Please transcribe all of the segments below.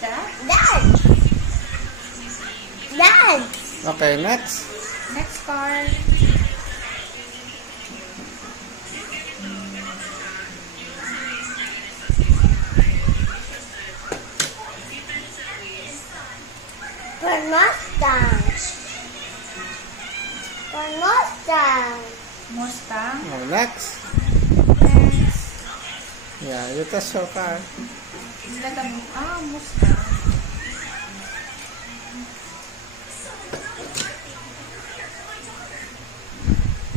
that? Dad. Okay, next. Next car. Mustang. Mustang. Oh, next. Yeah, you test your car. Is that a Mustang?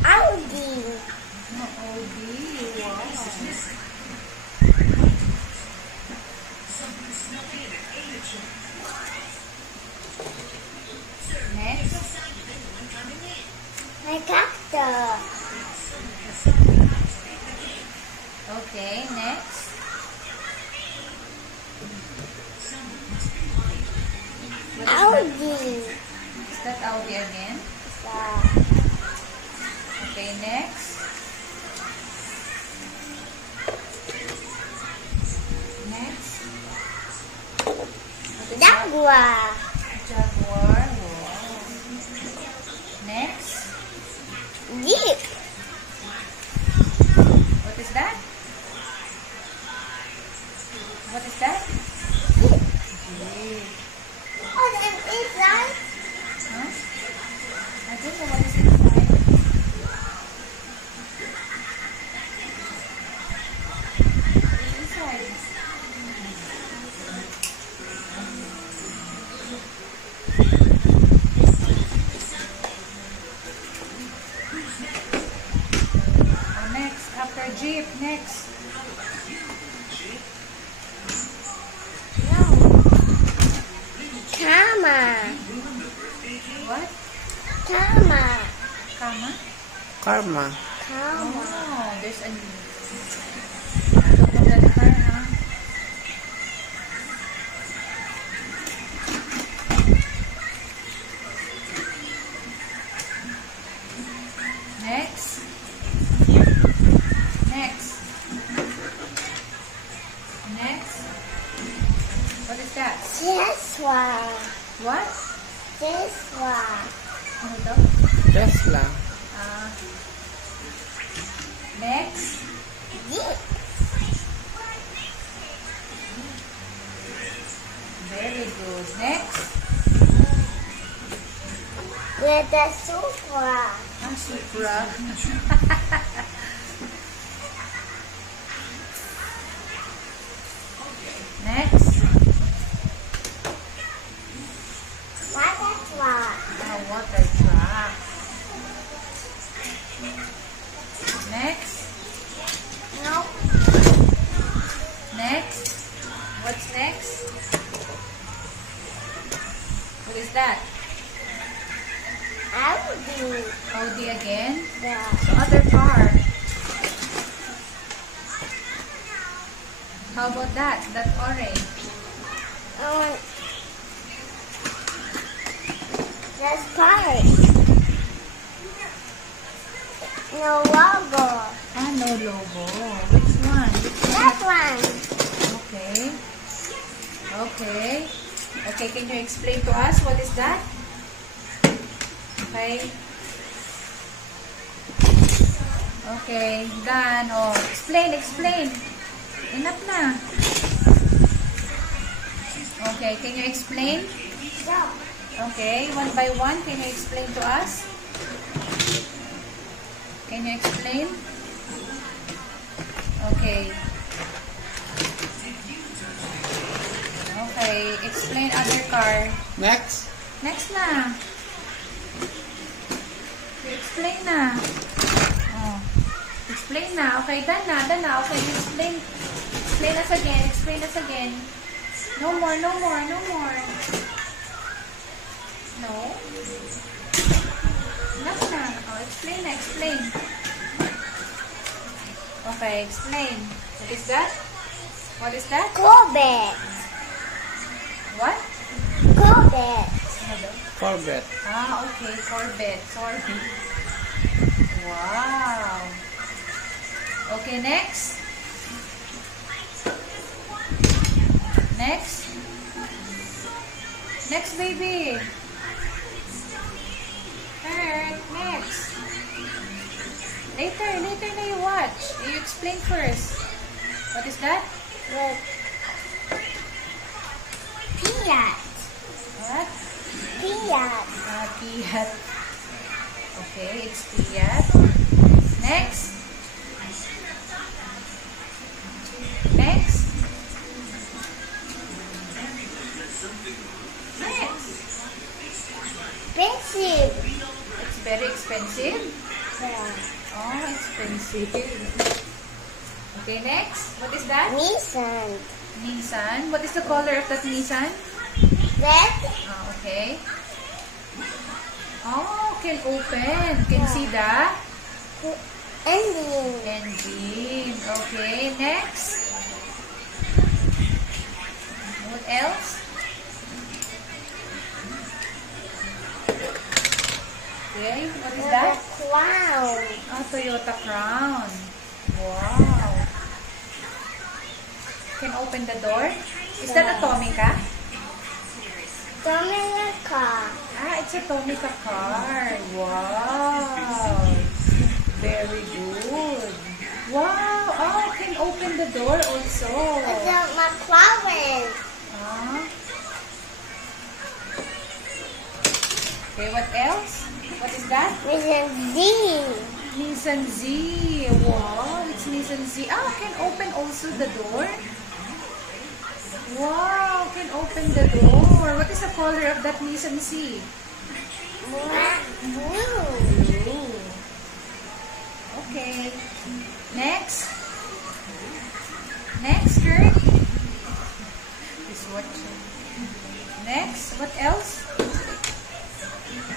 Audi. Audi. Wow. Next. Helicopter. Okay, next. What is Audi. Is that Audi again? Okay, next. Next. What is that? Jaguar. Jaguar. Wow. Next. Jeep. What is that? What is that? Jeep. Oh, and inside? Huh? I don't know what is inside. What is inside? Oh, next. After Jeep, next. Tama. What? Tama. Kama? Karma. Tama. Oh, there's a look of that car, huh? Next. Next. Next. What is that? This one. What? This one. Ano to? Tesla. Next. Jeep. Very good. Next. With the Supra. Supra. Next. Water truck. Water truck. Next. No. Next. What's next? What is that? Audi. Audi again? Yeah. So other car. How about that? That orange. That's part. No logo. No logo. Which one? That one. Okay. Okay. Okay, can you explain to us what is that? Okay. Okay, done. Oh, explain. Enough na. Okay, can you explain? Yeah. Okay, one by one, can you explain to us? Can you explain? Okay. Okay, explain other car. Next. Next na. Explain na. Oh. Explain na. Okay, done na. Okay, explain. Explain us again. No more. No? Enough na. Oh, explain. Okay, explain. What is that? Corvette. What? Corvette. Ano daw? Corvette. Okay, Corvette. Sorry. Wow. Okay, next. Next, baby. Alright, next. Later na you watch. You explain first. What is that? With peanut. What? Peanut. Piyat. Okay, it's piyat. Next. Next. Next. Expensive. It's very expensive. Yeah. Oh, expensive. Okay, next. What is that? Nissan. Nissan. What is the color of that Nissan? Red. Okay. Oh, can open. Can see the Engine. engine. Okay, next. What else? Okay, what is that? Crown. Oh, Toyota Crown. Wow. Can open the door. Is that a Tomica? Dominica. Ah, it's a Tomica car. Wow. Very good. Wow. Oh, can open the door also. It's a McLaren. Ah. Okay, what else? What is that? Nissan Z. Nissan Z. Wow, it's Nissan Z. Ah, can open also the door. Wow, can open the door. What is the color of that Nissan Z? Blue. Blue. Okay. Next. Next, Kurt. He's watching. Next, what else?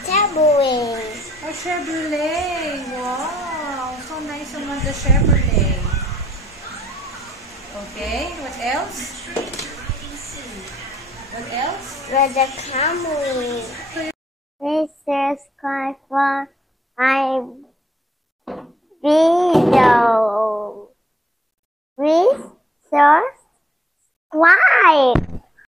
Chevrolet. Oh, Chevrolet. Wow, so nice naman the Chevrolet. Okay, what else? What else? With the Camry. This is my for my video. Please subscribe.